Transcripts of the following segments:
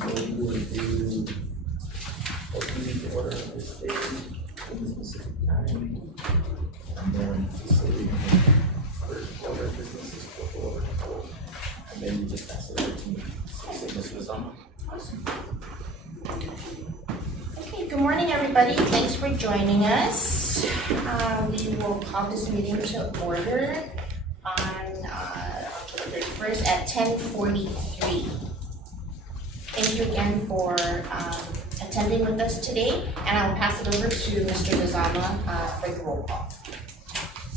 So we would do opening the order of this day in a specific time, and then facility first order of business is for order, and then you just pass it over to me. So Ms. Lozano. Okay, good morning, everybody. Thanks for joining us. We will call this meeting to order on October 31st at 10:43. Thank you again for attending with us today, and I'll pass it over to Mr. Lozano for the roll call.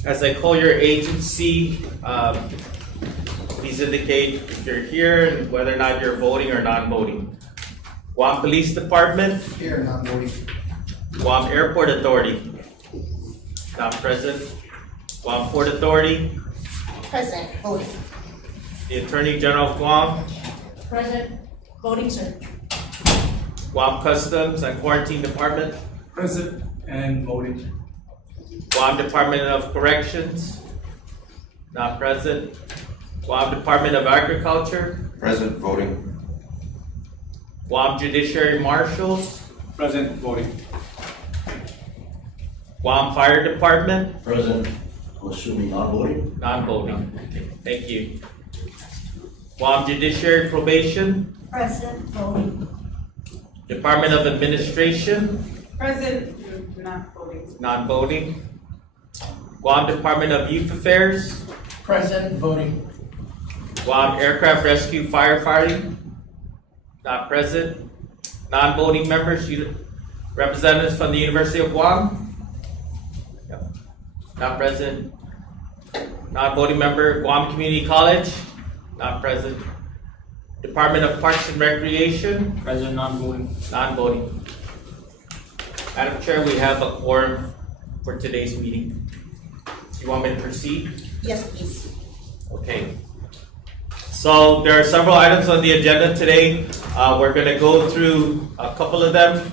As I call your agency, please indicate if you're here and whether or not you're voting or non-voting. Guam Police Department. Here, not voting. Guam Airport Authority. Not present. Guam Port Authority. Present, voting. The Attorney General of Guam. Present, voting, sir. Guam Customs and Quarantine Department. Present and voting. Guam Department of Corrections. Not present. Guam Department of Agriculture. Present, voting. Guam Judiciary Marshals. Present, voting. Guam Fire Department. Present, assuming non-voting. Non-voting. Okay, thank you. Guam Judiciary Probation. Present, voting. Department of Administration. Present, not voting. Non-voting. Guam Department of Youth Affairs. Present, voting. Guam Aircraft Rescue Firefighting. Not present. Non-voting members, representatives from the University of Guam. Yep. Not present. Non-voting member, Guam Community College. Not present. Department of Parks and Recreation. Present, non-voting. Non-voting. Madam Chair, we have a quorum for today's meeting. Do you want me to proceed? Yes, please. Okay. So there are several items on the agenda today. We're going to go through a couple of them.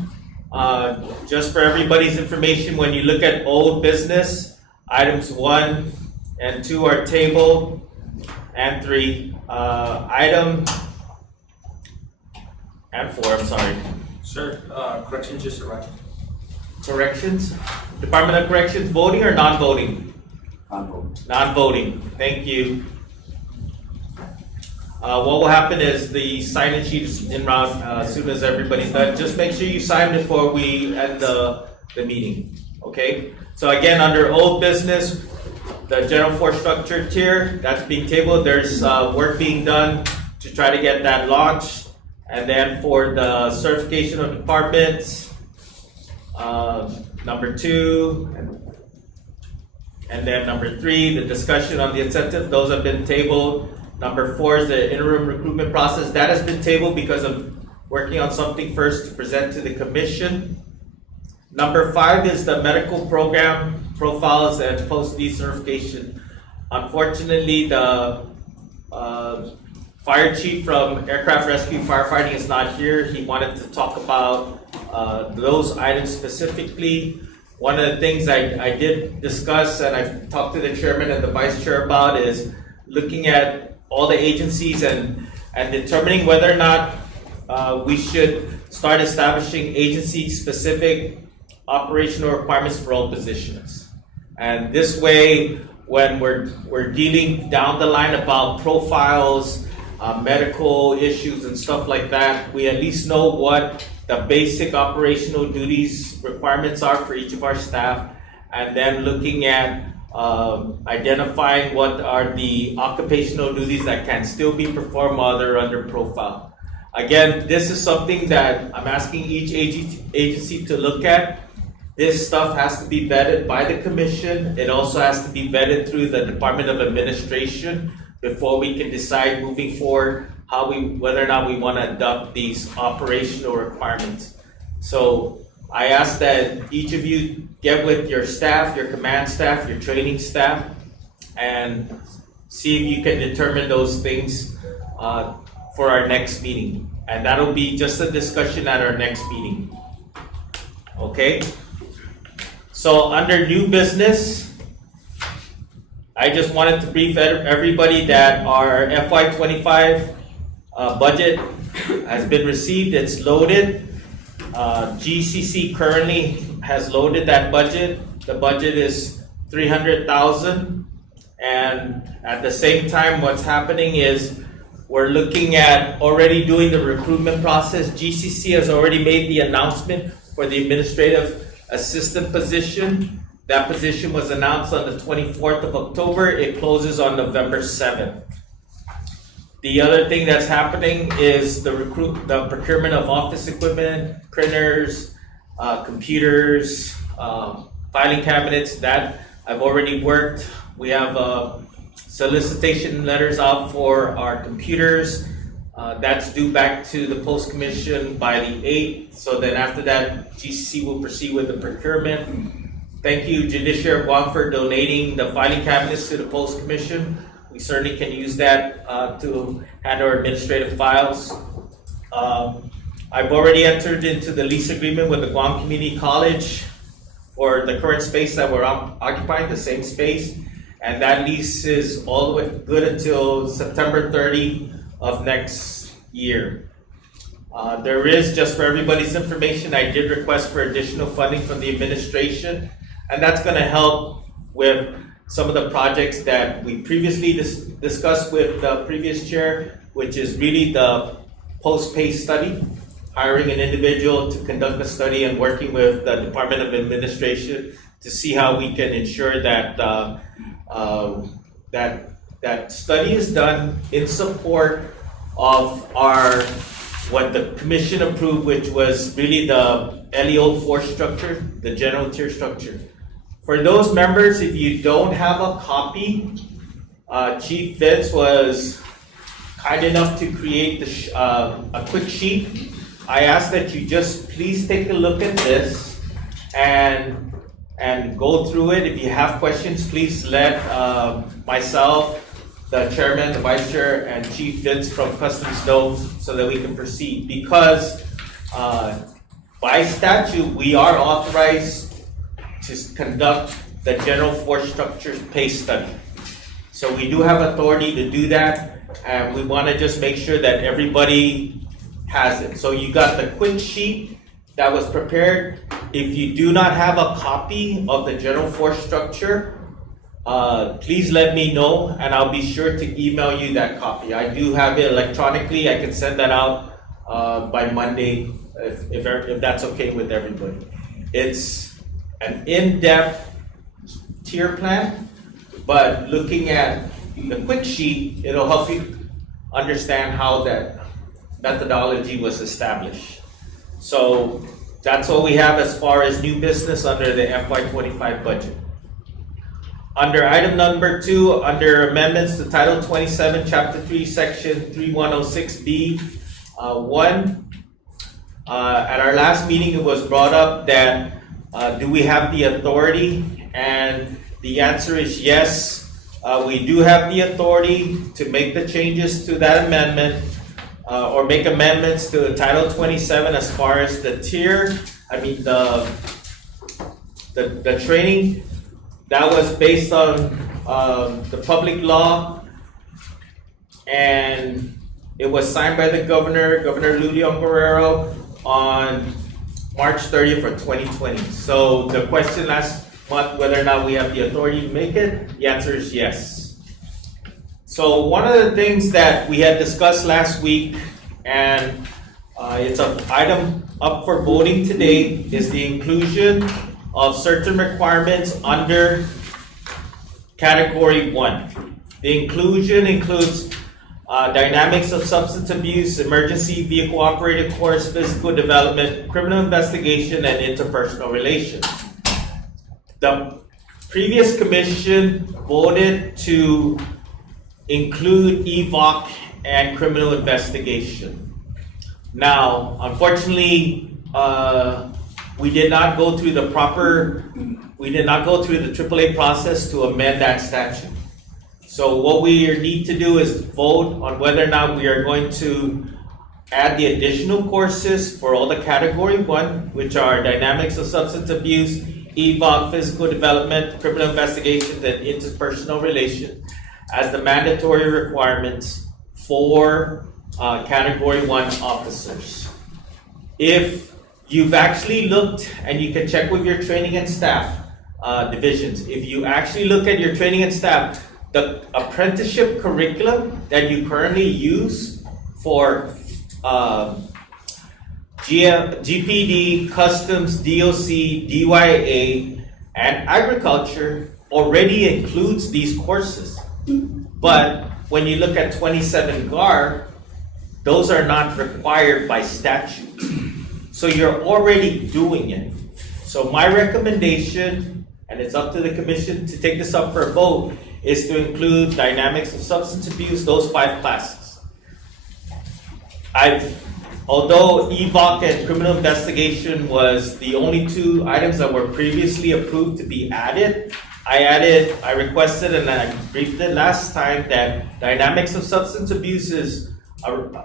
Just for everybody's information, when you look at old business, items 1 and 2 are tabled, and 3. Item and 4, I'm sorry. Sir, correction just arrived. Corrections? Department of Corrections, voting or non-voting? Non-voting. Non-voting. Thank you. What will happen is the sign-in sheet is in round as soon as everybody's done. Just make sure you sign before we end the meeting. Okay? So again, under old business, the general force structure tier, that's being tabled. There's work being done to try to get that launched. And then for the certification of departments, number 2, and then number 3, the discussion on the incentive, those have been tabled. Number 4 is the interim recruitment process. That has been tabled because of working on something first to present to the commission. Number 5 is the medical program profiles and post-need certification. Unfortunately, the fire chief from Aircraft Rescue Firefighting is not here. He wanted to talk about those items specifically. One of the things I did discuss and I've talked to the chairman and the vice chair about is looking at all the agencies and determining whether or not we should start establishing agency-specific operational requirements for all positions. And this way, when we're dealing down the line about profiles, medical issues and stuff like that, we at least know what the basic operational duties requirements are for each of our staff, and then looking at identifying what are the occupational duties that can still be performed while they're under profile. Again, this is something that I'm asking each agency to look at. This stuff has to be vetted by the commission. It also has to be vetted through the Department of Administration before we can decide moving forward whether or not we want to adopt these operational requirements. So I ask that each of you get with your staff, your command staff, your training staff, and see if you can determine those things for our next meeting. And that'll be just a discussion at our next meeting. Okay? So under new business, I just wanted to brief everybody that our FY 25 budget has been received, it's loaded. GCC currently has loaded that budget. The budget is 300,000. And at the same time, what's happening is we're looking at already doing the recruitment process. GCC has already made the announcement for the administrative assistant position. That position was announced on the 24th of October. It closes on November 7th. The other thing that's happening is the procurement of office equipment, printers, computers, filing cabinets. That I've already worked. We have solicitation letters out for our computers. That's due back to the Post Commission by the 8th. So then after that, GCC will proceed with the procurement. Thank you, Judiciary Guam, for donating the filing cabinets to the Post Commission. We certainly can use that to handle our administrative files. I've already entered into the lease agreement with the Guam Community College for the current space that we're occupying, the same space. And that lease is all the way good until September 30 of next year. There is, just for everybody's information, I did request for additional funding from the administration, and that's going to help with some of the projects that we previously discussed with the previous chair, which is really the post-pay study, hiring an individual to conduct a study and working with the Department of Administration to see how we can ensure that that study is done in support of what the commission approved, which was really the LEO 4 structure, the general tier structure. For those members, if you don't have a copy, Chief Vince was kind enough to create a quick sheet. I ask that you just please take a look at this and go through it. If you have questions, please let myself, the chairman, the vice chair, and Chief Vince from Customs know so that we can proceed. Because by statute, we are authorized to conduct the general force structure pay study. So we do have authority to do that, and we want to just make sure that everybody has it. So you got the quick sheet that was prepared. If you do not have a copy of the general force structure, please let me know, and I'll be sure to email you that copy. I do have it electronically. I can send that out by Monday, if that's okay with everybody. It's an in-depth tier plan, but looking at the quick sheet, it'll help you understand how that methodology was established. So that's all we have as far as new business under the FY25 budget. Under item number 2, under amendments to Title 27, Chapter 3, Section 3106B, 1, at our last meeting it was brought up that do we have the authority? And the answer is yes. We do have the authority to make the changes to that amendment or make amendments to Title 27 as far as the tier, the training. That was based on the public law, and it was signed by the Governor Lulion Guerrero, on March 30th of 2020. So the question last month, whether or not we have the authority to make it, the answer is yes. So one of the things that we had discussed last week, and it's an item up for voting today, is the inclusion of certain requirements under Category 1. The inclusion includes dynamics of substance abuse, emergency vehicle operated course, physical development, criminal investigation, and interpersonal relations. The previous commission voted to include EVOC and criminal investigation. Now, unfortunately, we did not go through the AAA process to amend that statute. So what we need to do is vote on whether or not we are going to add the additional courses for all the Category 1, which are dynamics of substance abuse, EVOC, physical development, criminal investigations, and interpersonal relations as the mandatory requirements for Category 1 officers. If you've actually looked, and you can check with your training and staff divisions, if you actually look at your training and staff, the apprenticeship curriculum that you currently use for GPD, Customs, DOC, DYA, and Agriculture already includes these courses. But when you look at 27 GAR, those are not required by statute. So you're already doing it. So my recommendation, and it's up to the commission to take this up for a vote, is to include dynamics of substance abuse, those 5 classes. Although EVOC and criminal investigation was the only 2 items that were previously approved to be added, I requested, and I briefed it last time, that dynamics of substance abuses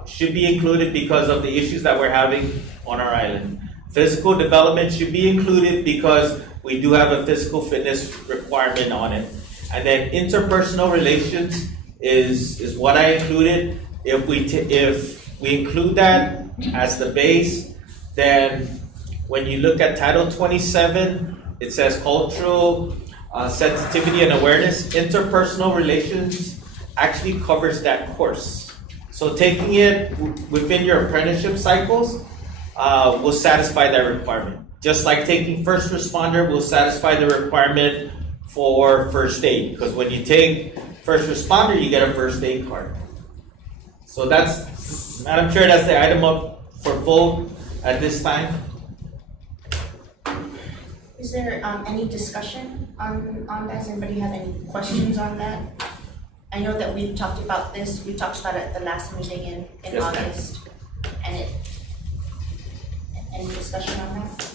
should be included because of the issues that we're having on our island. Physical development should be included because we do have a physical fitness requirement on it. And then interpersonal relations is what I included. If we include that as the base, then when you look at Title 27, it says cultural sensitivity and awareness. Interpersonal relations actually covers that course. So taking it within your apprenticeship cycles will satisfy that requirement. Just like taking first responder will satisfy the requirement for first aid, because when you take first responder, you get a first aid card. So that's, Madam Chair, that's the item up for vote at this time. Is there any discussion on that? Does anybody have any questions on that? I know that we've talked about this, we talked about it at the last meeting in Yes, ma'am. August. And any discussion on that?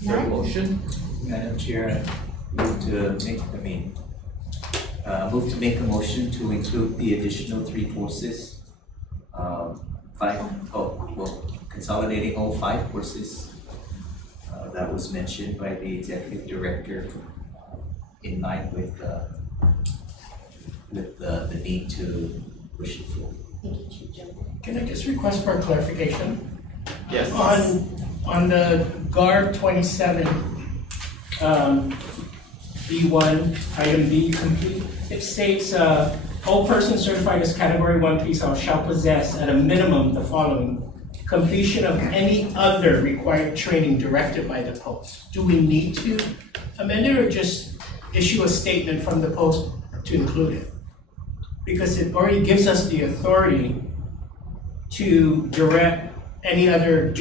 Is there a motion? Madam Chair, move to make a motion to include the additional 3 courses. Consolidating all 5 courses that was mentioned by the executive director in line with the need to push it forward. Thank you, Chief Jim. Can I just request for clarification? Yes. On the GAR 27, B1, item B, complete, it states, all persons certified as Category 1 police shall possess at a minimum the following: completion of any other required training directed by the post. Do we need to amend it or just issue a statement from the post to include it? Because it already gives us the authority to direct any other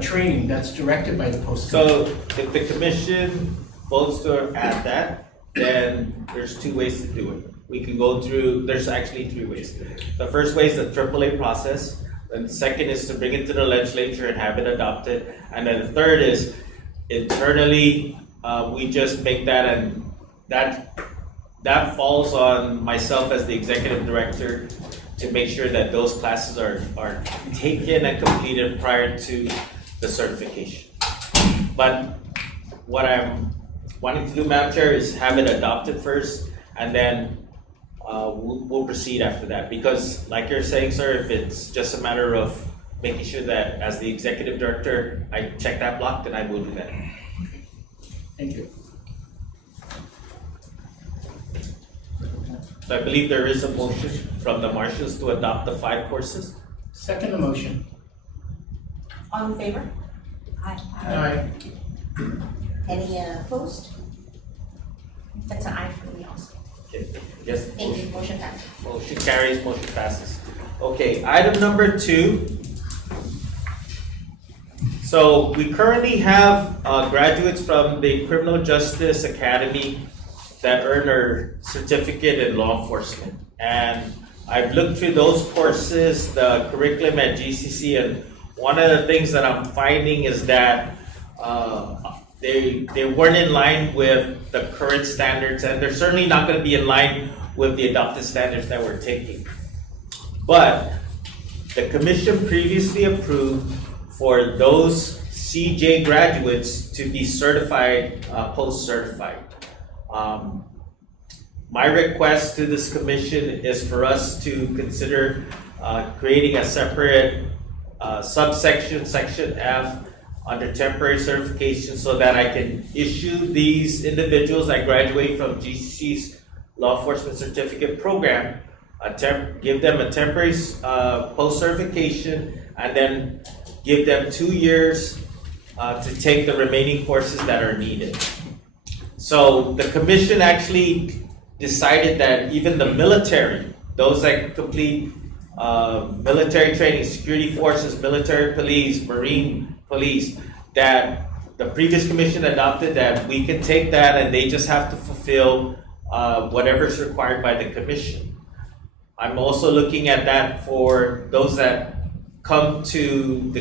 training that's directed by the post. So if the commission votes to add that, then there's 2 ways to do it. We can go through, there's actually 3 ways. The first way is the AAA process. And the second is to bring it to the legislature and have it adopted. And then the third is internally, we just make that, and that falls on myself as the executive director to make sure that those classes are taken and completed prior to the certification. But what I'm wanting to do, Madam Chair, is have it adopted first, and then we'll proceed after that. Because like you're saying, sir, if it's just a matter of making sure that as the executive director, I check that block, then I will do that. Thank you. So I believe there is a motion from the marshals to adopt the 5 courses. Second the motion. All in favor? Aye. Any opposed? That's an aye for me also. Okay. Yes. Thank you, motion passes. Motion carries, motion passes. Okay, item number 2. So we currently have graduates from the Criminal Justice Academy that earn their certificate in law enforcement. And I've looked through those courses, the curriculum at GCC, and one of the things that I'm finding is that they weren't in line with the current standards, and they're certainly not going to be in line with the adopted standards that we're taking. But the commission previously approved for those CJ graduates to be certified, post-certified. My request to this commission is for us to consider creating a separate subsection, section F, under temporary certification so that I can issue these individuals that graduate from GCC's law enforcement certificate program, give them a temporary post-certification, and then give them 2 years to take the remaining courses that are needed. So the commission actually decided that even the military, those that complete military training, security forces, military police, marine police, that the previous commission adopted that we can take that and they just have to fulfill whatever is required by the commission. I'm also looking at that for those that come to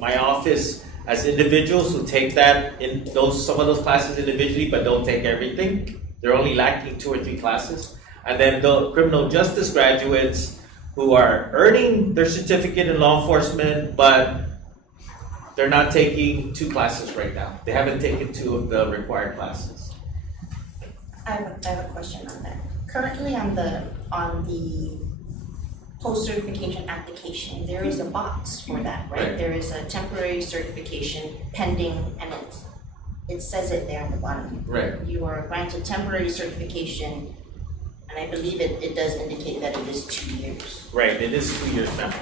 my office as individuals who take that in some of those classes individually but don't take everything. They're only lacking 2 or 3 classes. And then the criminal justice graduates who are earning their certificate in law enforcement, but they're not taking 2 classes right now. They haven't taken 2 of the required classes. I have a question on that. Currently on the post-certification application, there is a box for that, right? Right. There is a temporary certification pending, and it says it there at the bottom. Right. You are granted temporary certification, and I believe it does indicate that it is 2 years. Right, it is 2 years now.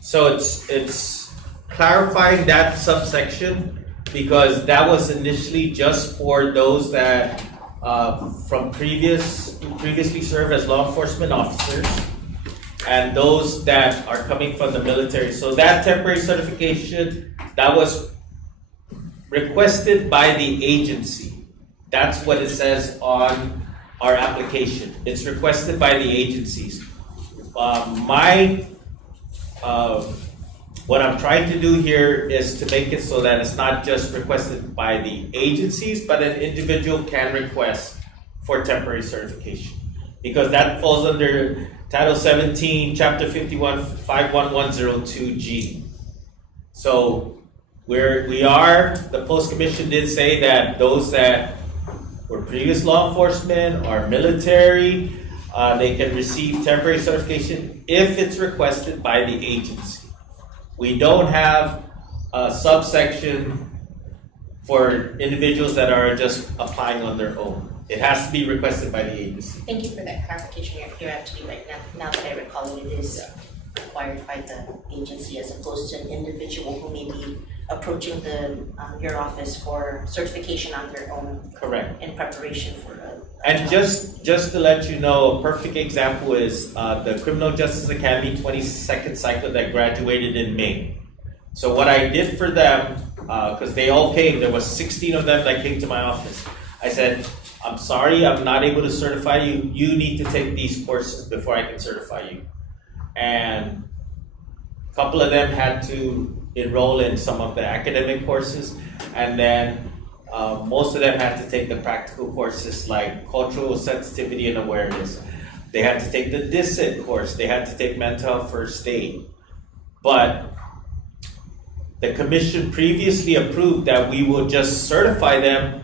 So it's clarifying that subsection because that was initially just for those that previously served as law enforcement officers and those that are coming from the military. So that temporary certification, that was requested by the agency. That's what it says on our application. It's requested by the agencies. What I'm trying to do here is to make it so that it's not just requested by the agencies, but an individual can request for temporary certification. Because that falls under Title 17, Chapter 51, 51102G. So the Post Commission did say that those that were previous law enforcement or military, they can receive temporary certification if it's requested by the agency. We don't have a subsection for individuals that are just applying on their own. It has to be requested by the agency. Thank you for that clarification. You're absolutely right. Now that I recall it, it is required by the agency as opposed to an individual who may be approaching your office for certification on their own. Correct. In preparation for a And just to let you know, a perfect example is the Criminal Justice Academy 22nd cycle that graduated in May. So what I did for them, because they all came, there was 16 of them that came to my office. I said, I'm sorry, I'm not able to certify you. You need to take these courses before I can certify you. And a couple of them had to enroll in some of the academic courses, and then most of them had to take the practical courses like cultural sensitivity and awareness. They had to take the DISIT course. They had to take mental health first aid. But the commission previously approved that we will just certify them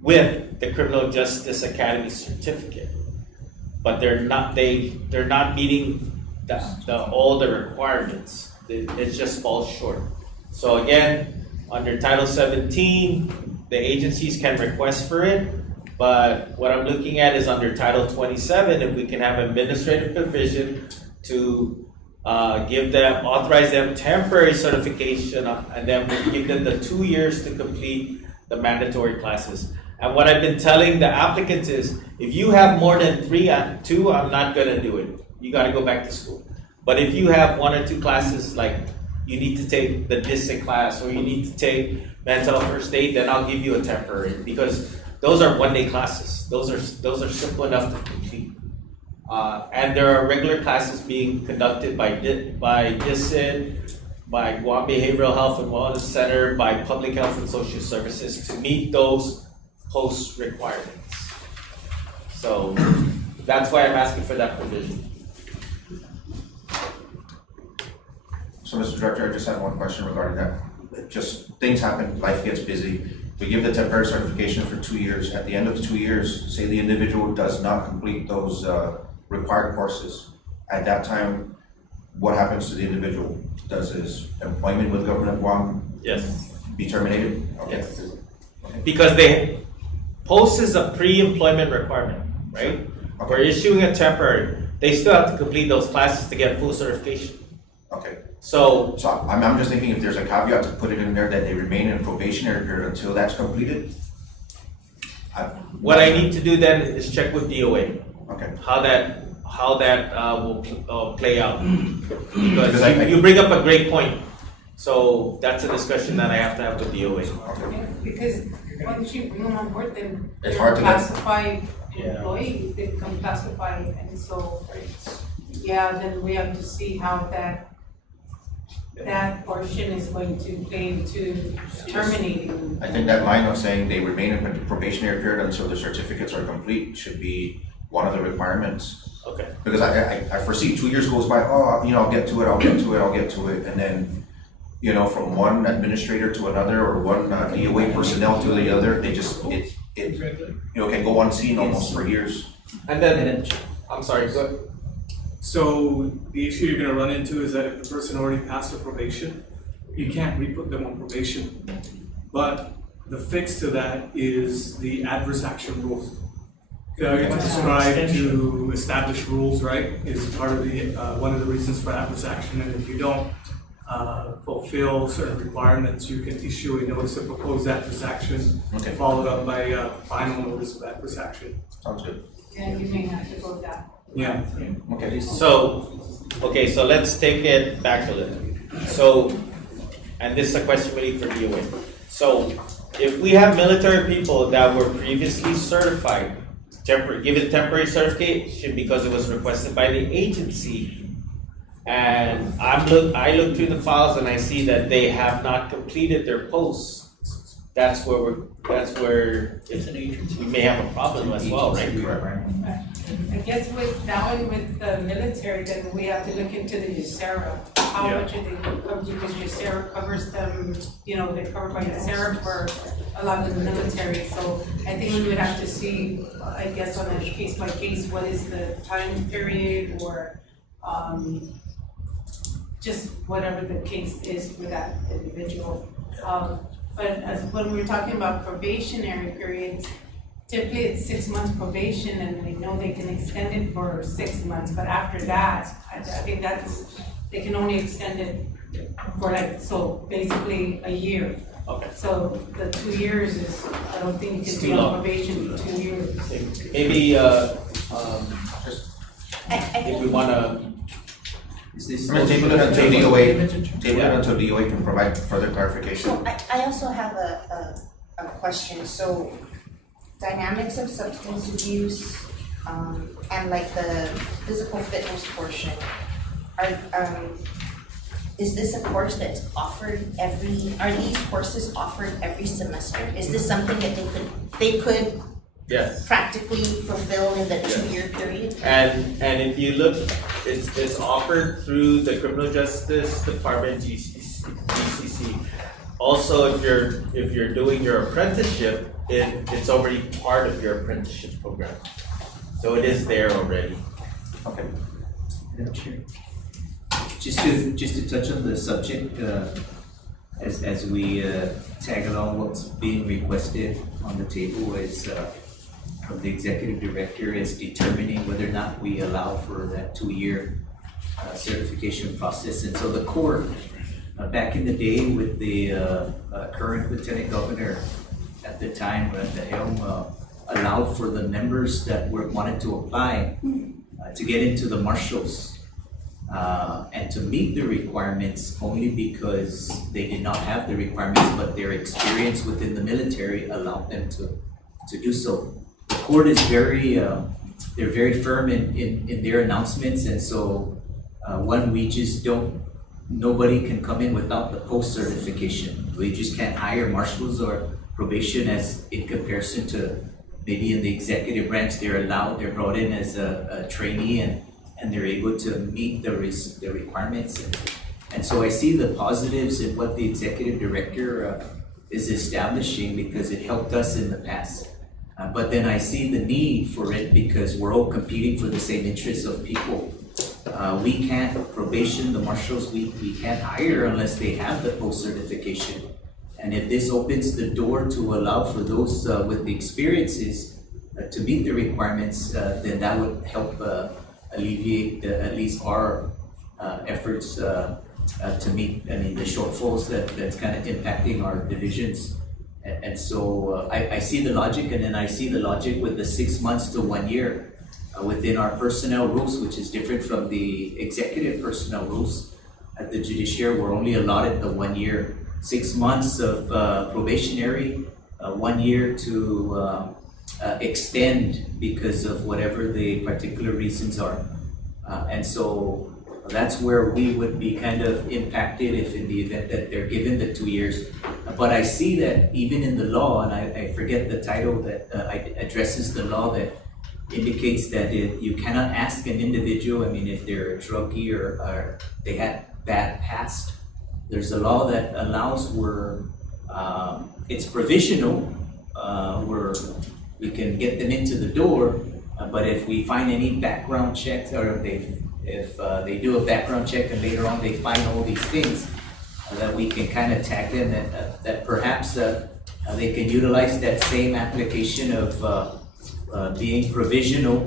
with the Criminal Justice Academy certificate. But they're not meeting all the requirements. It just falls short. So again, under Title 17, the agencies can request for it, but what I'm looking at is under Title 27, if we can have administrative provision to authorize them temporary certification, and then we'll give them the 2 years to complete the mandatory classes. And what I've been telling the applicants is, if you have more than 2, I'm not gonna do it. You gotta go back to school. But if you have 1 or 2 classes, like you need to take the DISIT class or you need to take mental health first aid, then I'll give you a temporary, because those are 1-day classes. Those are simple enough to complete. And there are regular classes being conducted by DISIT, by Guam Behavioral Health and Wellness Center, by Public Health and Social Services to meet those post requirements. So that's why I'm asking for that provision. Mr. Director, I just have one question regarding that. Just things happen, life gets busy. We give the temporary certification for 2 years. At the end of 2 years, say the individual does not complete those required courses. At that time, what happens to the individual? Does his employment with government of Guam Yes, be terminated? Okay. yes. Because they, post is a pre-employment requirement, right? We're issuing a temporary, they still have to complete those classes to get full certification. Okay. So, So I'm just thinking if there's a caveat to put it in there that they remain in a probationary period until that's completed. what I need to do then is check with DOA, Okay. how that will play out. Because Because you bring up a great point. So that's a discussion that I have to have with DOA. Okay. Because once you bring them on board, then It's they're hard to get- classified Yeah. employees, they become classified, and so, yeah, then we have to see how that portion is going to play into terminating. I think that line of saying they remain in a probationary period until the certificates are complete should be one of the requirements. Okay. Because I foresee 2 years goes by, oh, I'll get to it, and then, from one administrator to another, or one DOA personnel to the other, they just, it can go unseen almost for years. And then, I'm sorry, go ahead. So the issue you're gonna run into is that if the person already passed their probation, you can't re-put them on probation. But the fix to that is the adverse action rules. Failure to strive to establish rules, right, is part of the, one of the reasons for adverse action. And if you don't fulfill certain requirements, you can issue a notice of proposed adverse action, Okay. followed up by a final notice of adverse action. Sounds good. Yeah, you may have to go that. Yeah. Okay. So let's take it back a little. So, and this is a question really for DOA. So, if we have military people that were previously certified, given temporary certification because it was requested by the agency, and I look through the files and I see that they have not completed their posts, that's where It's an agency. we may have a problem as well, right? I guess with that one, with the military, then we have to look into the USERA. How Yeah. much are they covered, because USERA covers them, they're covered by USERA for a lot of the military. So I think we would have to see, I guess on a case by case, what is the time period, or just whatever the case is for that individual. But when we're talking about probationary periods, typically it's 6 months probation, and they know they can extend it for 6 months, but after that, I think they can only extend it for basically a year. Okay. So the 2 years is, I don't think you can It's be too on long. probation for 2 years. Maybe, Just, if we wanna, table it until DOA can provide further clarification. So I also have a question. So dynamics of substance abuse, and like the physical fitness portion, is this a course that's offered are these courses offered every semester? Is this something that they could yes. practically fulfill in the 2-year period? And if you look, it's offered through the Criminal Justice Department, GCC. Also, if you're doing your apprenticeship, it's already part of your apprenticeship program. So it is there already. Okay. Just to touch on the subject, as we tag along, what's being requested on the table is from the executive director is determining whether or not we allow for that 2-year certification process. And so the court, back in the day with the current lieutenant governor at the time, the helm, allowed for the members that wanted to apply to get into the marshals and to meet the requirements only because they did not have the requirements, but their experience within the military allowed them to do so. The court is they're very firm in their announcements, and so we just nobody can come in without the post certification. We just can't hire marshals or probation as in comparison to maybe in the executive branch, they're brought in as a trainee and they're able to meet the requirements And so I see the positives in what the executive director is establishing because it helped us in the past. But then I see the need for it because we're all competing for the same interests of people. We can't, probation, the marshals, we can't hire unless they have the post certification. And if this opens the door to allow for those with the experiences to meet the requirements, then that would help alleviate at least our efforts to meet, the shortfalls that's kind of impacting our divisions. And so I see the logic, and then I see the logic with the 6 months to 1 year within our personnel rules, which is different from the executive personnel rules. At the judiciary, we're only allotted the 1 year, 6 months of probationary, 1 year to extend because of whatever the particular reasons are. And so that's where we would be kind of impacted if in the event that they're given the 2 years. But I see that even in the law, and I forget the title that addresses the law that indicates that you cannot ask an individual, if they're a druggie or they had bad past, there's a law that allows where it's provisional, where we can get them into the door, but if we find any background checks or if they do a background check and later on they find all these things, that we can kind of tag them that perhaps they can utilize that same application of being provisional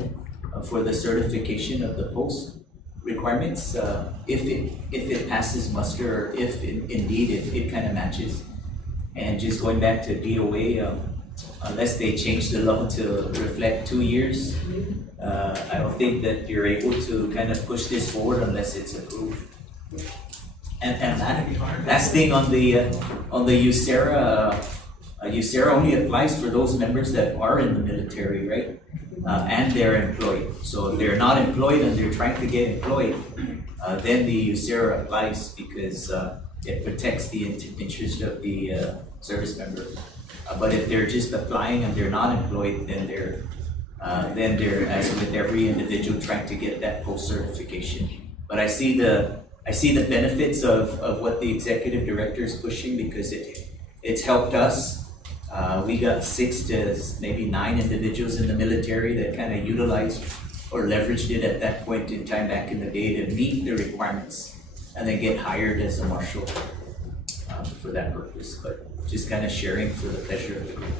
for the certification of the post requirements if it passes muster, or if indeed it kind of matches. And just going back to DOA, unless they change the law to reflect 2 years, I don't think that you're able to kind of push this forward unless it's approved. And last thing on the USERRA, USERRA only applies for those members that are in the military, right? And they're employed. So if they're not employed and they're trying to get employed, then the USERRA applies because it protects the interest of the service member. But if they're just applying and they're not employed, then they're as with every individual trying to get that post certification. But I see the benefits of what the executive director is pushing because it's helped us. We got 6 to maybe 9 individuals in the military that kind of utilized or leveraged it at that point in time back in the day to meet the requirements and then get hired as a marshal for that purpose. But just kind of sharing for the pleasure of the group.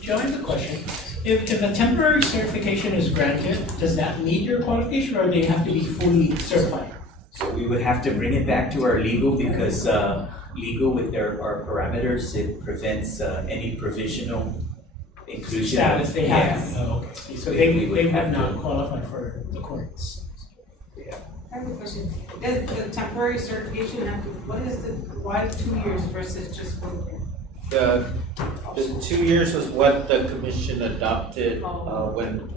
Joe, I have a question. If a temporary certification is granted, does that meet your qualification or do they have to be fully certified? So we would have to bring it back to our legal because legal with our parameters, it prevents any provisional inclusion. Status they have. Yes. Oh, okay. So We they would have have not to- qualified for the courts. I have a question. Does the temporary certification have, why 2 years versus just 1 year? The 2 years was what the commission adopted when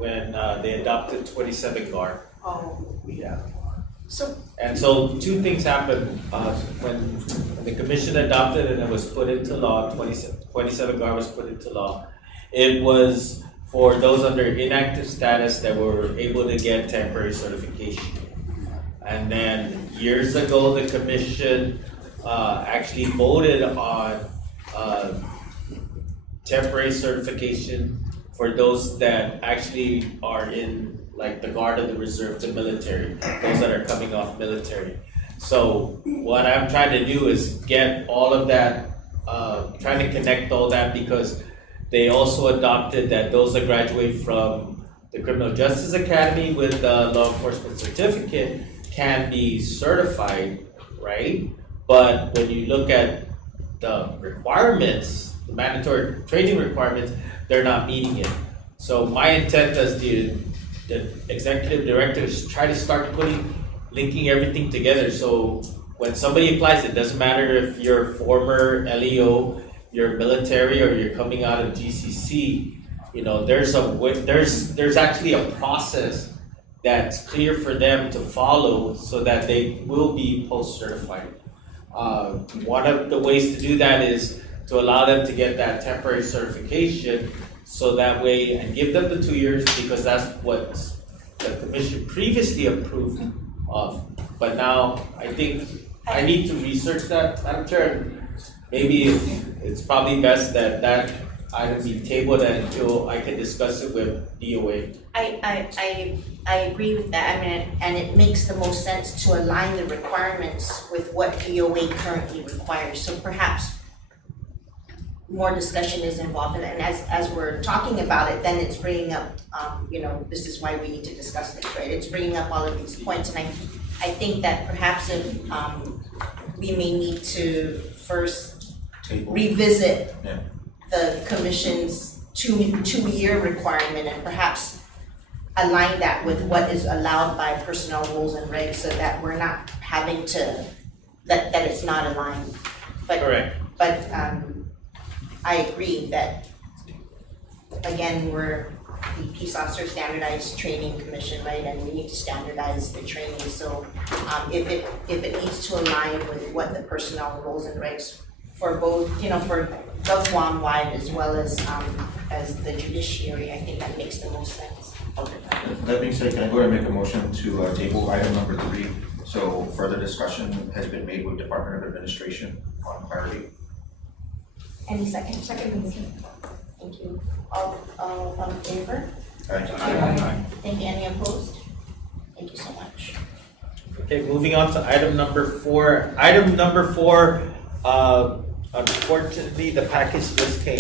they adopted 27 GAR. Oh, Yeah. So, And so 2 things happened when the commission adopted and it was put into law. 27 GAR was put into law. It was for those under inactive status that were able to get temporary certification. And then years ago, the commission actually voted on temporary certification for those that actually are in like the Guard of the Reserve, the military, those that are coming off military. So what I'm trying to do is get all of that, trying to connect all that because they also adopted that those that graduate from the Criminal Justice Academy with the law enforcement certificate can be certified, right? But when you look at the requirements, the mandatory training requirements, they're not meeting it. So my intent as the executive director is try to start linking everything together. So when somebody applies, it doesn't matter if you're former LEO, you're military, or you're coming out of GCC. There's actually a process that's clear for them to follow so that they will be post-certified. One of the ways to do that is to allow them to get that temporary certification so that way, and give them the 2 years because that's what the commission previously approved of. But now I think I need to research that, Madam Chair. Maybe it's probably best that that item be tabled until I can discuss it with DOA. I agree with that, I mean, and it makes the most sense to align the requirements with what DOA currently requires, so perhaps more discussion is involved, and as we're talking about it, then it's bringing up, this is why we need to discuss this, right? It's bringing up all of these points, and I think that perhaps if, we may need to first Table. revisit Yeah. the commission's two-year requirement and perhaps align that with what is allowed by personnel rules and regs so that we're not having to, that it's not aligned. Correct. But I agree that, again, we're the Peace Officer Standardized Training Commission, right, and we need to standardize the training, so if it needs to align with what the personnel rules and regs for both, for the Guam wide as well as the judiciary, I think that makes the most sense. Okay. That being said, can I go ahead and make a motion to table item number 3? So further discussion has been made with Department of Administration on clarity. Any second? Second. Thank you. All in favor? Aye. Thank you. Any opposed? Thank you so much. Okay, moving on to item number 4. Item number 4, unfortunately, the package just came.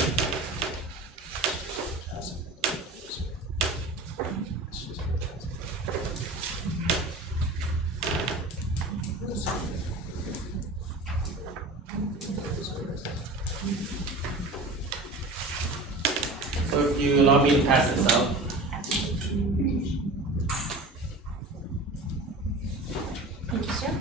So if you allow me to pass this out. Thank you, sir.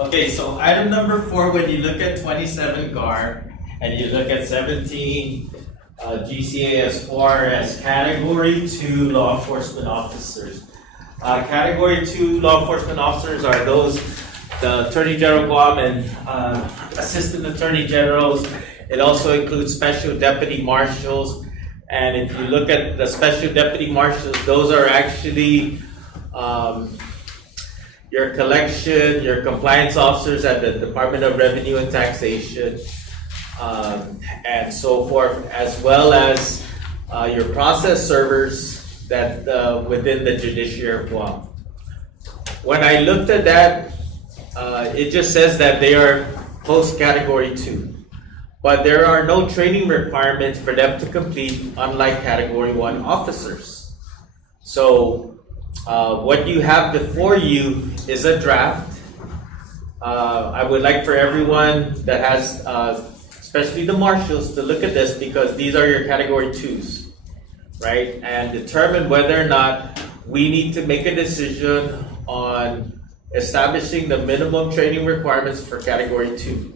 Okay, so item number 4, when you look at 27 GAR and you look at 17 GCAS 4 as Category 2 law enforcement officers. Category 2 law enforcement officers are those, the Attorney General Guam and Assistant Attorney Generals. It also includes Special Deputy Marshals. And if you look at the Special Deputy Marshals, those are actually your collection, your compliance officers at the Department of Revenue and Taxation, and so forth, as well as your process servers that within the Judiciary of Guam. When I looked at that, it just says that they are post-Category 2, but there are no training requirements for them to complete, unlike Category 1 officers. So what you have before you is a draft. I would like for everyone that has, especially the marshals, to look at this because these are your Category 2s, right? And determine whether or not we need to make a decision on establishing the minimum training requirements for Category 2.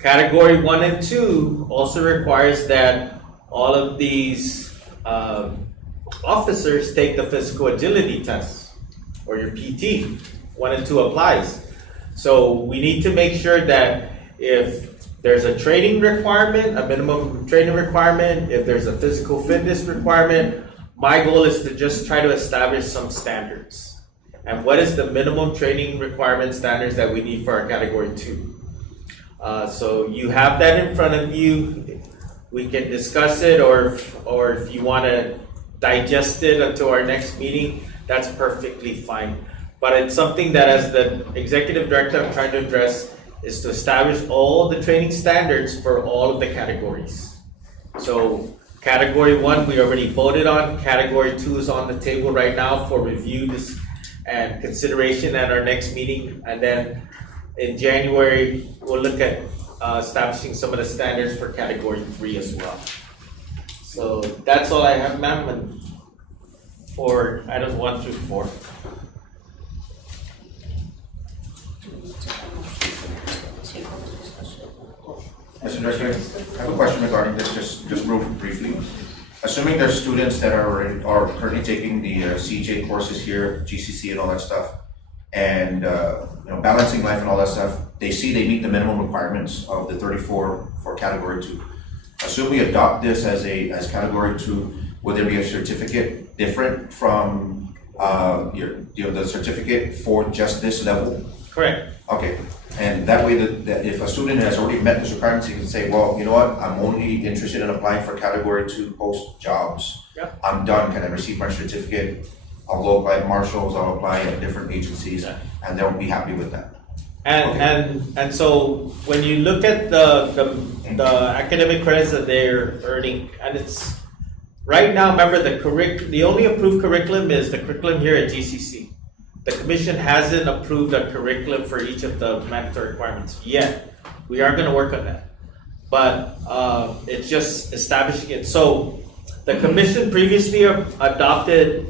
Category 1 and 2 also requires that all of these officers take the physical agility test, or your PT. 1 and 2 applies. So we need to make sure that if there's a training requirement, a minimum training requirement, if there's a physical fitness requirement, my goal is to just try to establish some standards. And what is the minimum training requirement standards that we need for our Category 2? So you have that in front of you. We can discuss it, or if you want to digest it until our next meeting, that's perfectly fine. But it's something that as the Executive Director I'm trying to address is to establish all the training standards for all of the categories. So Category 1 we already voted on. Category 2 is on the table right now for review and consideration at our next meeting. And then in January, we'll look at establishing some of the standards for Category 3 as well. So that's all I have, ma'am, and for items 1 through 4. Mr. Director, I have a question regarding this, just real briefly. Assuming there's students that are currently taking the CJ courses here, GCC and all that stuff, and balancing life and all that stuff, they see they meet the minimum requirements of the 34 for category 2. Assume we adopt this as category 2, would there be a certificate different from the certificate for just this level? Correct. Okay, and that way that if a student has already met this requirements, he can say, well, you know what, I'm only interested in applying for category 2 post jobs. Yep. I'm done, can I receive my certificate? I'll go apply at Marshalls, I'll apply at different agencies, and they'll be happy with that. And so when you look at the academic credits that they're earning, and it's right now, remember the only approved curriculum is the curriculum here at GCC. The commission hasn't approved a curriculum for each of the mandatory requirements yet. We are going to work on that, but it's just establishing it. So the commission previously adopted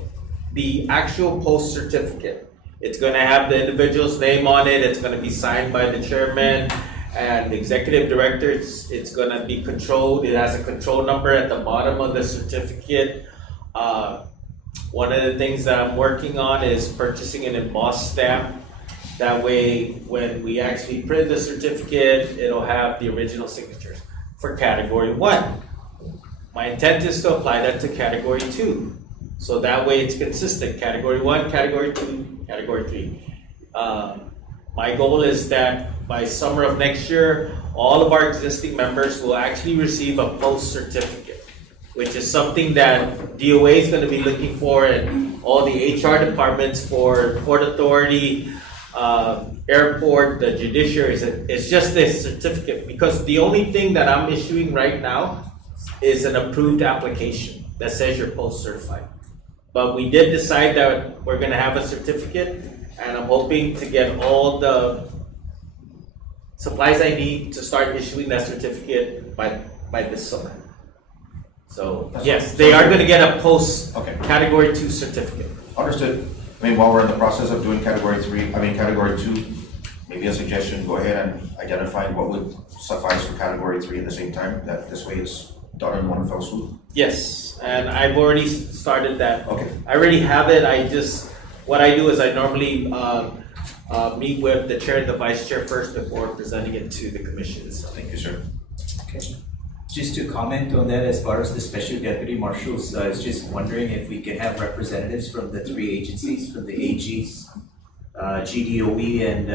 the actual post certificate. It's going to have the individual's name on it. It's going to be signed by the chairman and the executive director. It's going to be controlled. It has a control number at the bottom of the certificate. One of the things that I'm working on is purchasing an embossed stamp. That way, when we actually print the certificate, it'll have the original signatures for category 1. My intent is to apply that to category 2. So that way it's consistent, category 1, category 2, category 3. My goal is that by summer of next year, all of our existing members will actually receive a post certificate, which is something that DOA is going to be looking for, and all the HR departments for Port Authority, airport, the judiciary. It's just this certificate, because the only thing that I'm issuing right now is an approved application that says you're post certified. But we did decide that we're going to have a certificate, and I'm hoping to get all the supplies I need to start issuing that certificate by this summer. So yes, they are going to get a post category 2 certificate. Understood. I mean, while we're in the process of doing category 2, maybe a suggestion, go ahead and identify what would suffice for category 3 at the same time. That this way it's done in one fell swoop. Yes, and I've already started that. Okay. I already have it. What I do is I normally meet with the chair and the vice chair first before presenting it to the commission. So Thank you, sir. Okay. Just to comment on that, as far as the special deputy marshals, I was just wondering if we could have representatives from the 3 agencies, from the AGs, GDOE, and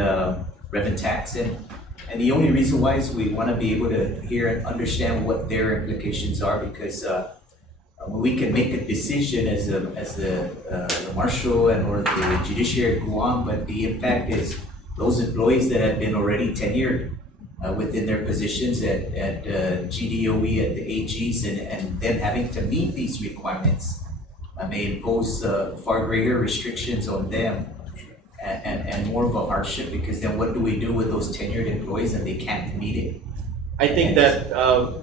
Reverend Taxon. And the only reason why is we want to be able to hear and understand what their implications are, because we can make a decision as the marshal and or the judiciary of Guam, but the impact is those employees that have been already tenured within their positions at GDOE, at the AGs, and them having to meet these requirements may impose far greater restrictions on them and more of a hardship, because then what do we do with those tenured employees and they can't meet it? I think that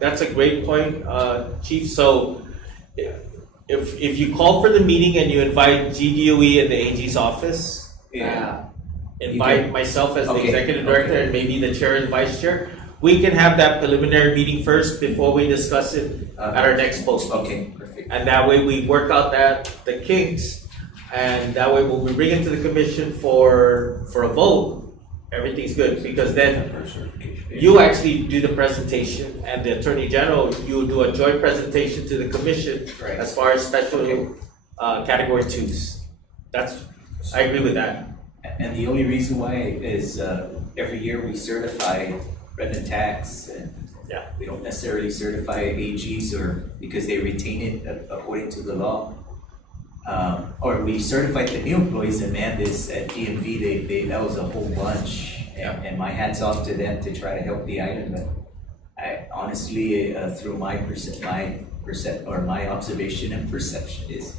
that's a great point, Chief. So if you call for the meeting and you invite GDOE and the AG's office, invite myself as the executive director and maybe the chair and vice chair, we can have that preliminary meeting first before we discuss it at our next post. Okay, perfect. And that way we work out the kinks, and that way when we bring it to the commission for a vote, everything's good, because then you actually do the presentation, and the Attorney General, you do a joint presentation to the commission as far as special category 2s. I agree with that. And the only reason why is every year we certify Revenue Tax, and we don't necessarily certify AGs, or because they retain it according to the law. Or we certified the new employees, and man, this at DMV, that was a whole bunch. And my hat's off to them to try to help the item. But I honestly, through my observation and perception is,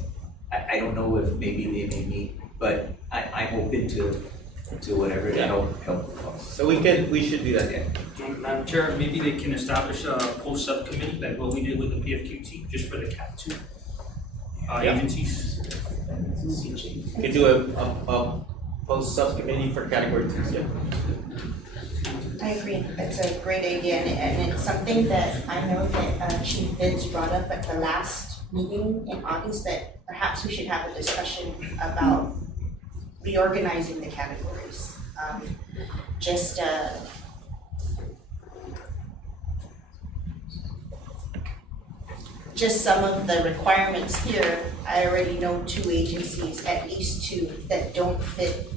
I don't know if maybe they may meet, but I'm open to to whatever Yeah. help the cause. So we should do that, yeah. Madam Chair, maybe they can establish a post subcommittee like what we did with the PFQT, just for the CAT two Yeah. agencies. We could do a post subcommittee for category 2, yeah. I agree, that's a great idea, and it's something that I know that Chief Vince brought up at the last meeting in August, that perhaps we should have a discussion about reorganizing the categories. Just some of the requirements here, I already know 2 agencies, at least 2, that don't fit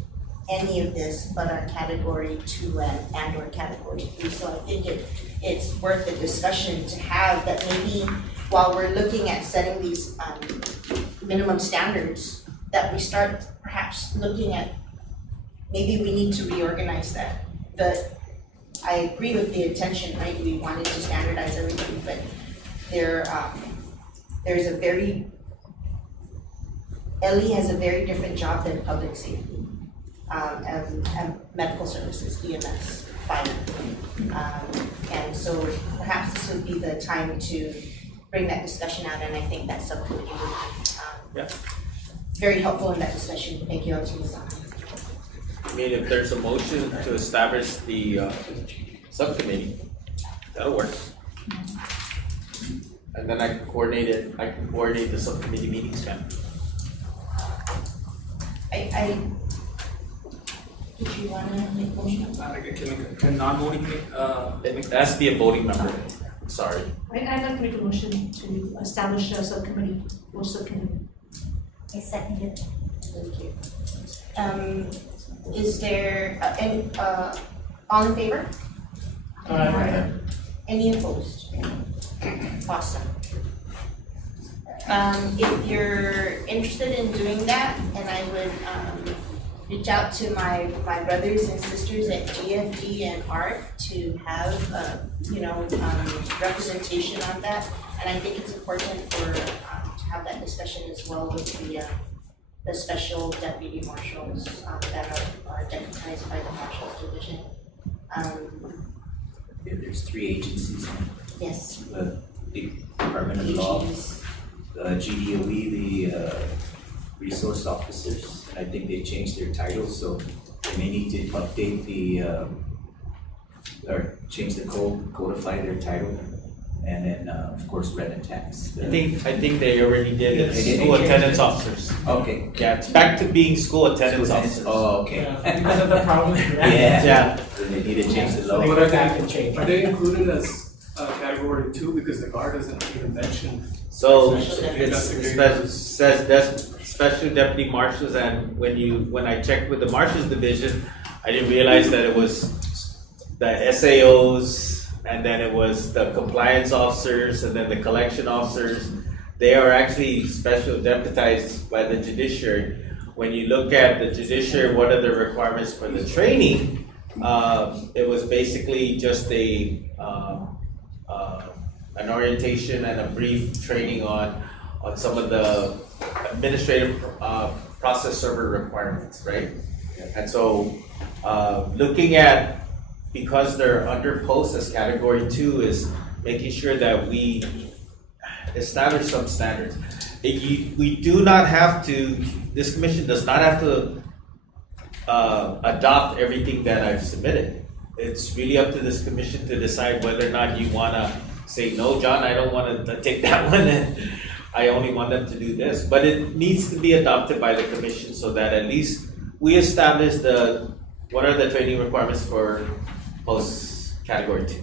any of this but are category 2 and or category 3. So I think it's worth a discussion to have, that maybe while we're looking at setting these minimum standards, that we start perhaps looking at, maybe we need to reorganize that. I agree with the intention, right? We wanted to standardize everything, but there's a Ellie has a very different job than public safety, and medical services, EMS, fire. And so perhaps this would be the time to bring that discussion out, and I think that subcommittee would be very helpful in that discussion. Thank you, Altina. I mean, if there's a motion to establish the subcommittee, that'll work. And then I can coordinate the subcommittee meetings, man. Did you wanna make a motion? Can non-voting make It has to be a voting member, sorry. I'd like to make a motion to establish a subcommittee or subcommittee. I second it. Thank you. Is there, any, all in favor? Any opposed? Awesome. If you're interested in doing that, and I would, reach out to my brothers and sisters at GFD and ARC to have, representation on that. And I think it's important for, to have that discussion as well with the special deputy marshals, that are deputized by the Marshals Division. There's 3 agencies, Yes. the Department of Law, AGs. the GDOE, the resource officers. I think they changed their titles, so they may need to update or change the code, codify their title. And then, of course, rent and tax. I think they already did it, They did? school attendance officers. Okay. Yeah, it's back to being school attendance officers. Oh, okay. Yeah, because of the problem. Yeah. Yeah, Then they need to change the law. They go back and change. Are they included as category 2, because the guard doesn't even mention? so Special it says that's special deputy marshals, and when I checked with the marshals division, I didn't realize that it was the SAOs, and then it was the compliance officers, and then the collection officers. They are actually special deputized by the judiciary. When you look at the judiciary, what are the requirements for the training? It was basically just an orientation and a brief training on some of the administrative process server requirements, right? And so looking at, because they're under post as category 2, is making sure that we establish some standards. We do not have to, this commission does not have to adopt everything that I've submitted. It's really up to this commission to decide whether or not you wanna say, no, John, I don't wanna take that one, and I only want them to do this. But it needs to be adopted by the commission so that at least we establish what are the training requirements for post category 2.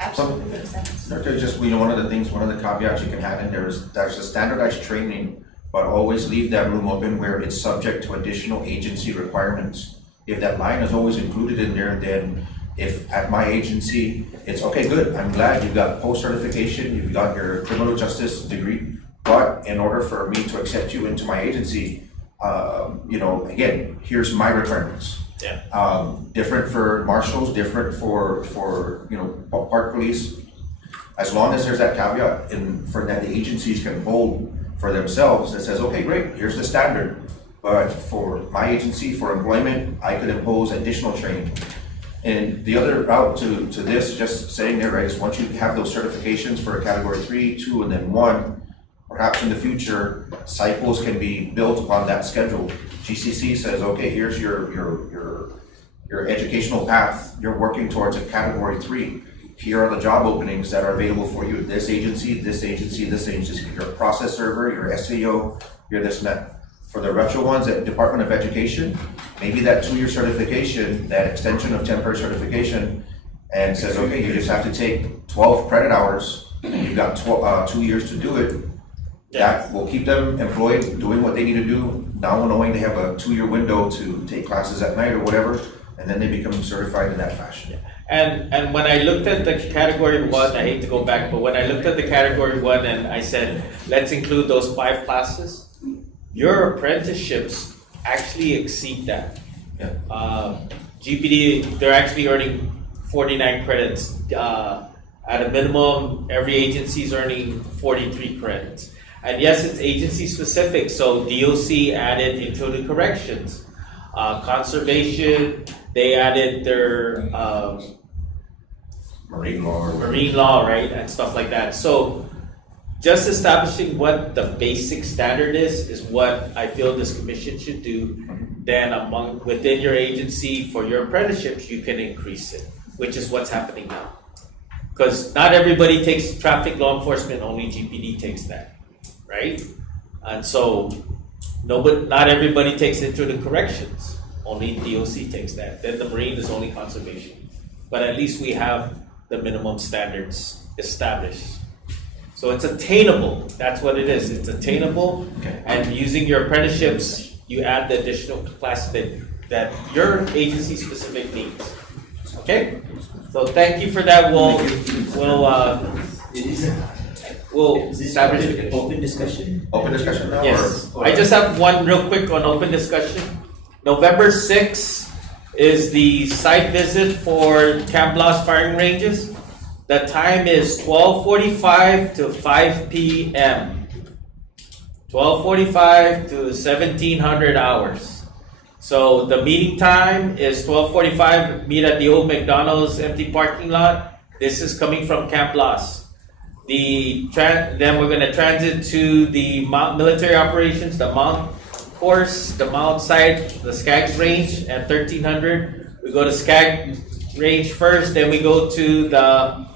Absolutely makes sense. There's just, one of the caveats you can have in there is there's a standardized training, but always leave that room open where it's subject to additional agency requirements. If that line is always included in there, then if at my agency, it's okay, good, I'm glad you've got post certification, you've got your criminal justice degree, but in order for me to accept you into my agency, again, here's my requirements. Yeah. Different for marshals, different for park police. As long as there's that caveat for that the agencies can hold for themselves that says, okay, great, here's the standard. But for my agency, for employment, I could impose additional training. And the other route to this, just saying there, right, is once you have those certifications for a category 3, 2, and then 1, perhaps in the future, cycles can be built upon that schedule. GCC says, okay, here's your educational path. You're working towards a category 3. Here are the job openings that are available for you. This agency, this agency, this agency. You're a process server, you're SAO, you're this and that. For the retro ones at Department of Education, maybe that 2-year certification, that extension of temporary certification, and says, okay, you just have to take 12 credit hours, and you've got 2 years to do it. That will keep them employed, doing what they need to do, now knowing they have a 2-year window to take classes at night or whatever, and then they become certified in that fashion. And when I looked at the category 1, I hate to go back, but when I looked at the category 1 and I said, let's include those 5 classes, your apprenticeships actually exceed that. GPD, they're actually earning 49 credits. At a minimum, every agency is earning 43 credits. And yes, it's agency specific, so DOC added included corrections. Conservation, they added their Marine law, right, and stuff like that. So just establishing what the basic standard is what I feel this commission should do. Then within your agency for your apprenticeships, you can increase it, which is what's happening now. Because not everybody takes traffic law enforcement, only GPD takes that, right? And so not everybody takes intro to corrections, only DOC takes that. Then the Marine is only conservation. But at least we have the minimum standards established. So it's attainable, that's what it is, it's attainable. Okay. And using your apprenticeships, you add the additional class that your agency specific needs. Okay? So thank you for that, we'll establish it. Open discussion? Open discussion now? Yes, or- I just have one real quick on open discussion. November 6th is the site visit for Camp Blas firing ranges. The time is 12:45 to 5 p.m. 12:45 to 1700 hours. So the meeting time is 12:45, meet at the old McDonald's empty parking lot. This is coming from Camp Blas. Then we're going to transit to the military operations, the Mount course, the Mount site, the Skaggs range at 1300. We go to Skaggs range first, then we go to the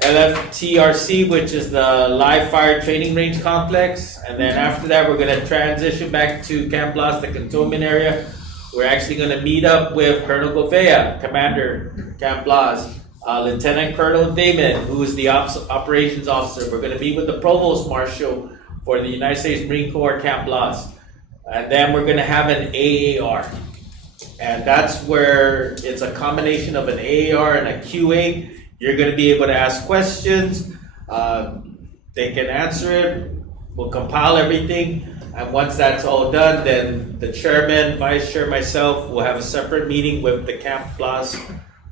LFTRC, which is the live fire training range complex. And then after that, we're going to transition back to Camp Blas, the cantonment area. We're actually going to meet up with Colonel Govea, Commander Camp Blas, Lieutenant Colonel Damon, who is the operations officer. We're going to meet with the Provost Marshal for the United States Marine Corps Camp Blas. And then we're going to have an AAR. And that's where it's a combination of an AAR and a QA. You're going to be able to ask questions. They can answer it. We'll compile everything. And once that's all done, then the chairman, vice chair, myself will have a separate meeting with the Camp Blas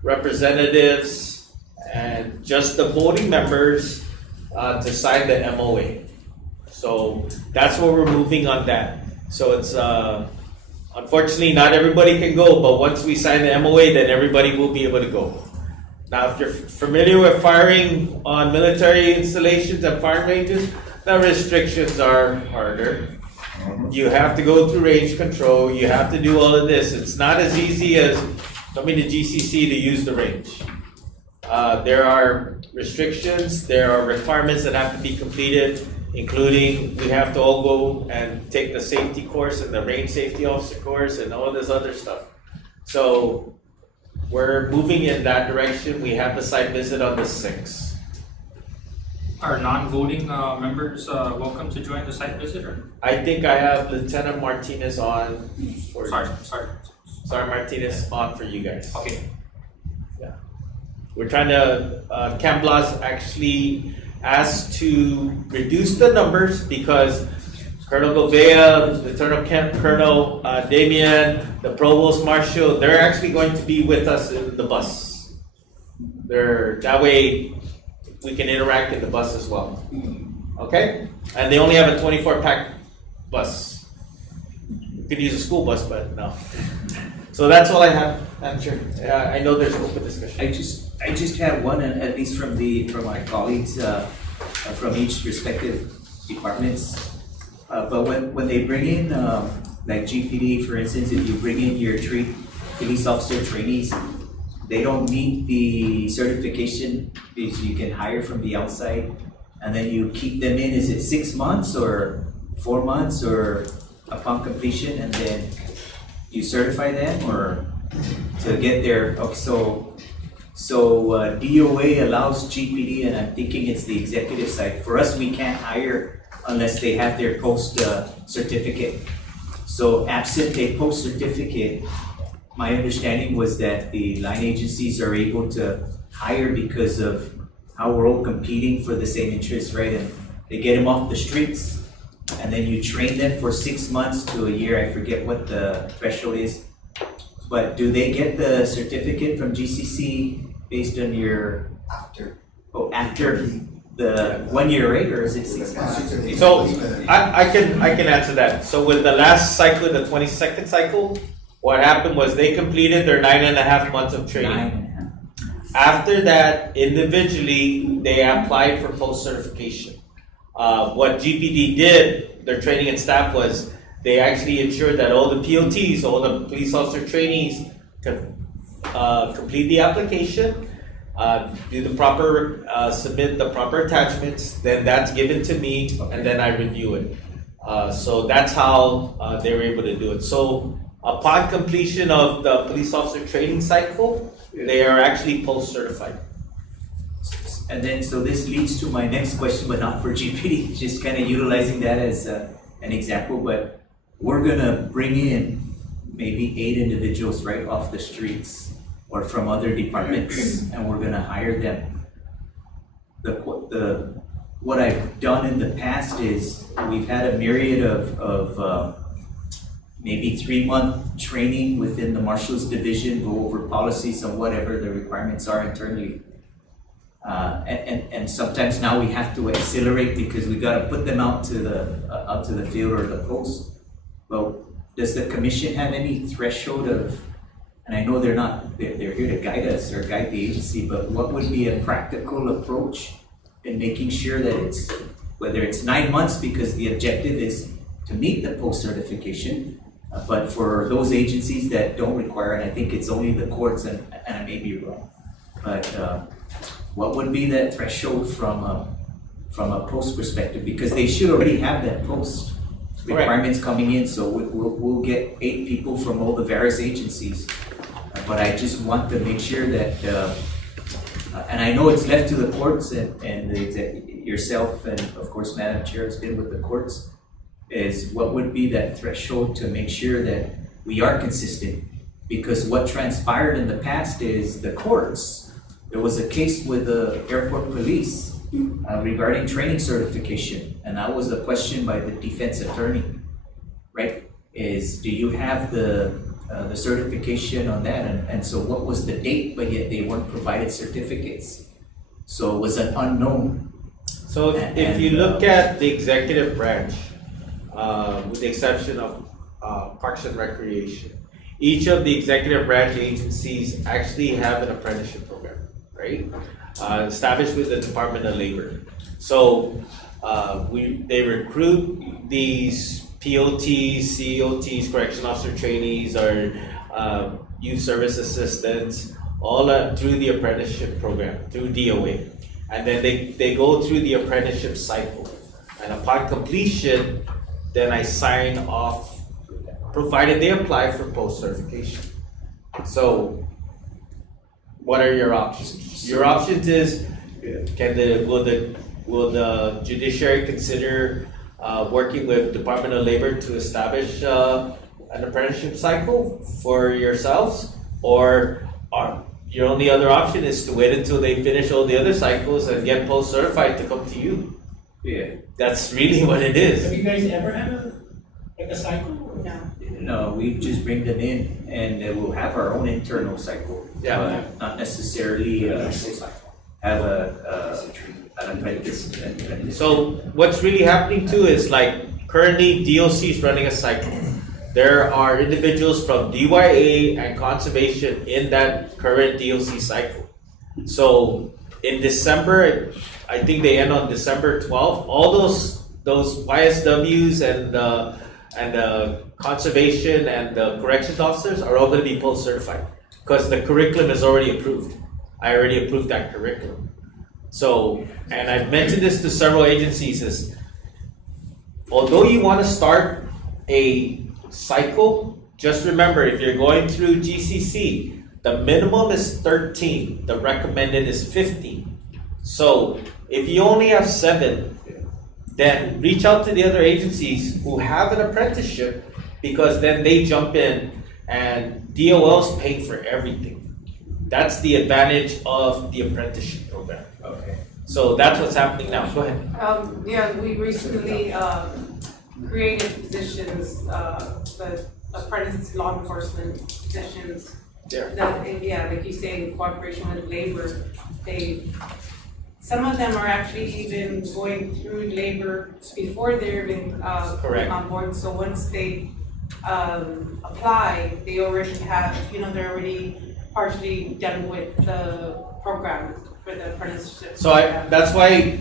representatives and just the voting members to sign the MOA. So that's where we're moving on that. So it's unfortunately not everybody can go, but once we sign the MOA, then everybody will be able to go. Now, if you're familiar with firing on military installations and firing ranges, the restrictions are harder. You have to go through range control. You have to do all of this. It's not as easy as coming to GCC to use the range. There are restrictions. There are requirements that have to be completed, including we have to all go and take the safety course and the range safety officer course and all this other stuff. So we're moving in that direction. We have the site visit on the 6th. Are non-voting members welcome to join the site visit? Or? I think I have Lieutenant Martinez on for Sergeant Martinez on for you guys. Okay. Yeah. We're trying to Camp Blas actually asked to reduce the numbers because Colonel Govea, Lieutenant Colonel Damian, the Provost Marshal, they're actually going to be with us in the bus. That way we can interact in the bus as well. Okay? And they only have a 24-pack bus. could use a school bus, but no. So that's all I have, Madam Chair. I know there's open discussion. I just have one, and at least from my colleagues, from each respective departments. But when they bring in, like GPD, for instance, if you bring in your police officer trainees, they don't meet the certification because you can hire from the outside, and then you keep them in. Is it 6 months or 4 months or upon completion, and then you certify them, or to get their, okay, so DOA allows GPD, and I'm thinking it's the executive side. For us, we can't hire unless they have their post certificate. So absent a post certificate, my understanding was that the line agencies are able to hire because of how we're all competing for the same interest, right? And they get them off the streets, and then you train them for 6 months to a year. I forget what the threshold is. But do they get the certificate from GCC based on your, after the 1 year, right? Or is it 6 months? So I can answer that. So with the last cycle, the 22nd cycle, what happened was they completed their 9.5 months of training. After that, individually, they applied for post certification. What GPD did, their training and staff, was they actually ensured that all the POTs, all the police officer trainees, could complete the application, do the proper, submit the proper attachments, then that's given to me, and then I review it. So that's how they were able to do it. So upon completion of the police officer training cycle, they are actually post-certified. And then, so this leads to my next question, but not for GPD, just kind of utilizing that as an example, but we're gonna bring in maybe 8 individuals right off the streets or from other departments, and we're gonna hire them. What I've done in the past is we've had a myriad of maybe 3-month training within the Marshals Division, go over policies and whatever the requirements are internally. And sometimes now we have to accelerate because we gotta put them out to the field or the post. Well, does the commission have any threshold of, and I know they're here to guide us or guide the agency, but what would be a practical approach in making sure that it's, whether it's 9 months because the objective is to meet the post certification, but for those agencies that don't require it, I think it's only the courts, and I may be wrong, but what would be that threshold from a post perspective? Because they should already have that post requirements coming in, so we'll get 8 people from all the various agencies. But I just want to make sure that, and I know it's left to the courts and yourself, and of course Madam Chair has been with the courts, is what would be that threshold to make sure that we are consistent? Because what transpired in the past is the courts, there was a case with the airport police regarding training certification, and that was a question by the defense attorney, right? Is, do you have the certification on that? And so what was the date, but yet they weren't provided certificates? So it was an unknown. So if you look at the executive branch, with the exception of Parks and Recreation, each of the executive branch agencies actually have an apprenticeship program, right? Established with the Department of Labor. So they recruit these POTs, COTs, correction officer trainees, or youth service assistants, all through the apprenticeship program, through DOA. And then they go through the apprenticeship cycle. And upon completion, then I sign off, provided they apply for post certification. So what are your options? Your options is, will the judiciary consider working with Department of Labor to establish an apprenticeship cycle for yourselves? Or your only other option is to wait until they finish all the other cycles and get post certified to come to you? Yeah. That's really what it is. Have you guys ever had a cycle? No, we just bring them in, and we'll have our own internal cycle. Yeah. Not necessarily have an apprentice. So what's really happening too is, like, currently DOC is running a cycle. there are individuals from DYA and conservation in that current DOC cycle. So in December, I think they end on December 12th, all those YSWs and the conservation and the corrections officers are all gonna be post-certified because the curriculum is already approved. I already approved that curriculum. So, and I've mentioned this to several agencies is, although you wanna start a cycle, just remember if you're going through GCC, the minimum is 13, the recommended is 15. So if you only have 7, then reach out to the other agencies who have an apprenticeship because then they jump in and DOL's paying for everything. That's the advantage of the apprenticeship program. Okay. So that's what's happening now. Go ahead. Yeah, we recently, created positions, the apprentice law enforcement positions. Yeah. That, yeah, like you say, in cooperation with labor, some of them are actually even going through labor before they're even, Correct. on board. So once they, apply, they already have, they're already partially done with the program for the apprenticeship. So that's why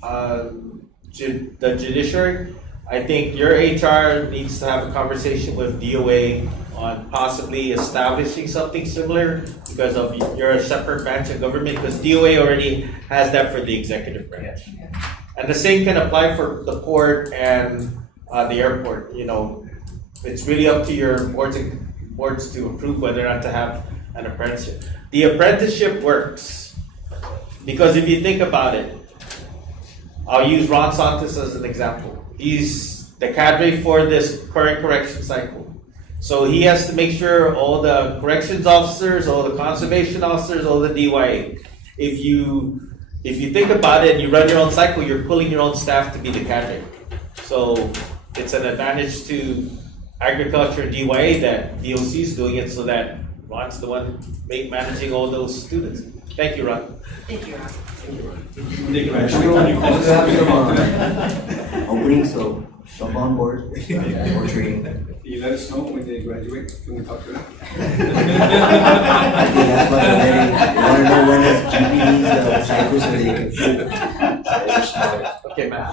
the judiciary, I think your HR needs to have a conversation with DOA on possibly establishing something similar because of you're a separate branch of government, because DOA already has that for the executive branch. And the same can apply for the port and the airport. It's really up to your boards to approve whether or not to have an apprenticeship. The apprenticeship works because if you think about it, I'll use Ron Santos as an example. He's the cadre for this current correction cycle. So he has to make sure all the corrections officers, all the conservation officers, all the DYA. If you think about it and you run your own cycle, you're pulling your own staff to be the cadre. So it's an advantage to agriculture and DYA that DOC is doing it so that Ron's the one managing all those students. Thank you, Ron. Thank you, Ron. We have some openings, so jump on board, more training. You let us know when they graduate, can we talk to them? I think that's why they want to know when the GPD's cycle so they can. Okay, Matt.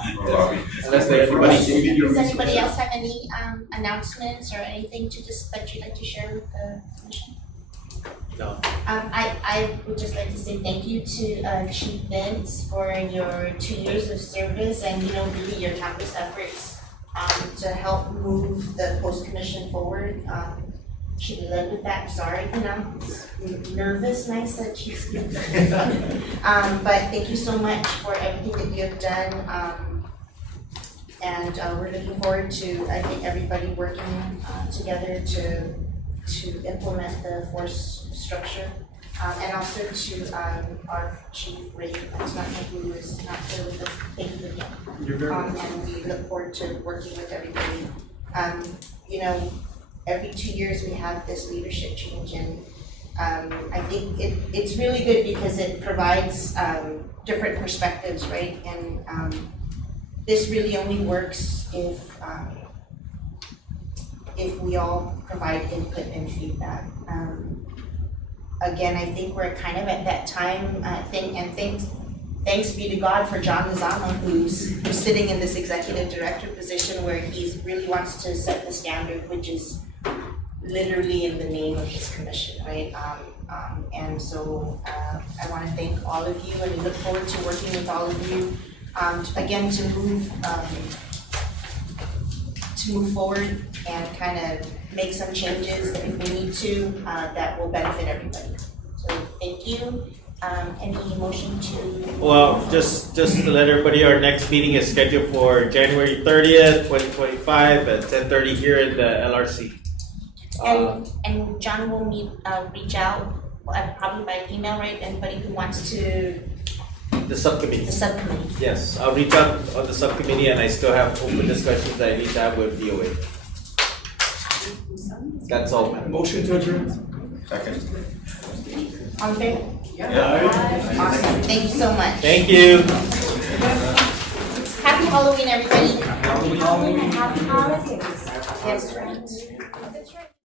Unless everybody. Does anybody else have any announcements or anything that you'd like to share with the commission? No. I would just like to say thank you to Chief Vince for your 2 years of service and really your campus efforts to help move the post commission forward. She led with that. Sorry, I'm nervous and I said she's good. But thank you so much for everything that you have done. And we're looking forward to, I think, everybody working together to implement the force structure. And also to our chief, Ray, that's not me, who is not here with us. Thank you again. And we look forward to working with everybody. Every 2 years we have this leadership change, and I think it's really good because it provides different perspectives, right? And this really only works if we all provide input and feedback. Again, I think we're kind of at that time, thanks be to God for John Lozano, who's sitting in this executive director position where he really wants to set the standard, which is literally in the name of his commission, right? And so I want to thank all of you, and we look forward to working with all of you, again, to move forward and kind of make some changes that if we need to, that will benefit everybody. So thank you. Any motion to? Well, just to let everybody, our next meeting is scheduled for January 30th, 2025 at 10:30 here in the LRC. And John will reach out, probably by email, right? Anybody who wants to. The subcommittee. The subcommittee. Yes, I'll reach out on the subcommittee, and I still have open discussions that I need to have with DOA. That's all, man. Motion to adjourn. Second. All in favor? Yeah. Awesome. Thank you so much. Thank you. Happy Halloween, everybody. Happy holidays. That's right. That's right.